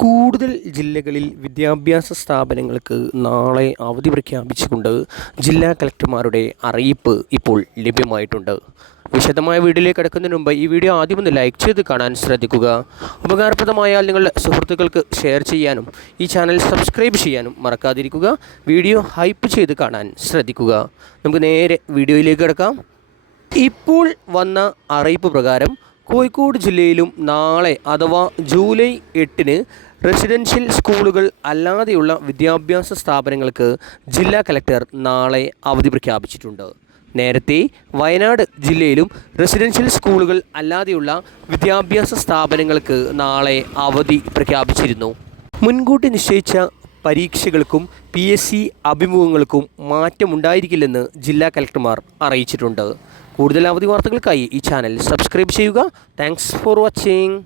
കൂടുതൽ ജില്ലകളിൽ വിദ്യാഭ്യാസ സ്ഥാപനങ്ങൾക്ക് നാളെ അവധി പ്രഖ്യാപിച്ചുകൊണ്ട് ജില്ലാ കളക്ടർമാരുടെ അറിയിപ്പ് ഇപ്പോൾ ലഭ്യമായിട്ടുണ്ട്. വിശദമായ വീഡിയോയിലേക്ക് കടക്കുന്നതിന് മുമ്പ് ഈ വീഡിയോ ആദ്യം ഒന്ന് ലൈക്ക് ചെയ്ത് കാണാൻ ശ്രദ്ധിക്കുക. ഉപകാരപ്രദമായാൽ നിങ്ങളുടെ സുഹൃത്തുക്കൾക്ക് ഷെയർ ചെയ്യാനും ഈ ചാനൽ സബ്സ്ക്രൈബ് ചെയ്യാനും മറക്കാതിരിക്കുക. വീഡിയോ ഹൈപ്പ് ചെയ്ത് കാണാൻ ശ്രദ്ധിക്കുക. നമുക്ക് നേരെ വീഡിയോയിലേക്ക് കിടക്കാം. ഇപ്പോൾ വന്ന അറിയിപ്പ് പ്രകാരം കോഴിക്കോട് ജില്ലയിലും നാളെ അഥവാ ജൂലൈ 8-ന് റെസിഡൻഷ്യൽ സ്കൂളുകൾ അല്ലാതെയുള്ള വിദ്യാഭ്യാസ സ്ഥാപനങ്ങൾക്ക് ജില്ലാ കലക്ടർ നാളെ അവധി പ്രഖ്യാപിച്ചിട്ടുണ്ട്. നേരത്തെ വയനാട് ജില്ലയിലും റെസിഡൻഷ്യൽ സ്കൂളുകൾ അല്ലാതെയുള്ള വിദ്യാഭ്യാസ സ്ഥാപനങ്ങൾക്ക് നാളെ അവധി പ്രഖ്യാപിച്ചിരുന്നു. മുൻകൂട്ടി നിശ്ചയിച്ച പരീക്ഷകൾക്കും PSC അഭിമുഖങ്ങൾക്കും മാറ്റമുണ്ടായിരിക്കില്ലെന്ന് ജില്ലാ കലക്ടർമാർ അറിയിച്ചിട്ടുണ്ട്. കൂടുതൽ അവധി വാർത്തകൾക്കായി ഈ ചാനൽ സബ്സ്ക്രൈബ് ചെയ്യുക. Thanks for watching.